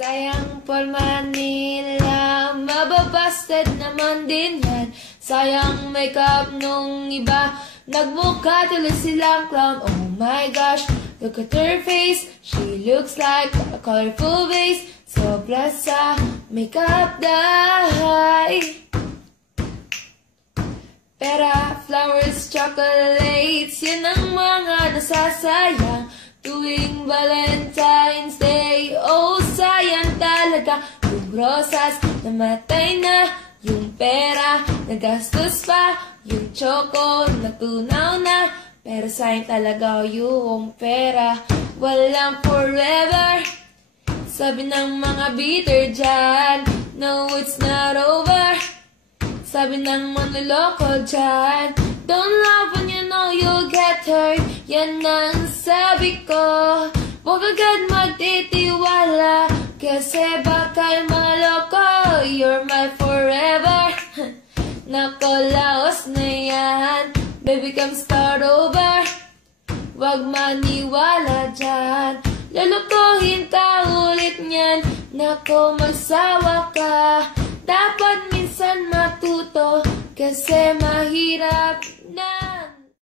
Sayang porma nila, mababasted naman din yan. Sayang makeup nung iba, nagmukha tuloy silang clown. Oh my gosh, look at her face, she looks like a colorful vase. Sobra sa makeup dahil pera, flowers, chocolates, yun ang mga nasasayang tuwing Valentine's Day. Oh, sayang talaga yung rosas, namatay na yung pera, nagastos pa yung choco, natunaw na. Pero sayang talaga yung pera, walang forever. Sabi ng mga bitter dyan, no, it's not over. Sabi ng manloloko dyan, don't love when you know you'll get hurt. Yan ang sabi ko, huwag agad magtitiwala, kasi bakal maloko. You're my forever. Nakalaos na yan, baby come start over. Huwag maniwala dyan, lulukuhin ka ulit niyan. Nako, magsawa ka, dapat minsan matuto, kasi mahirap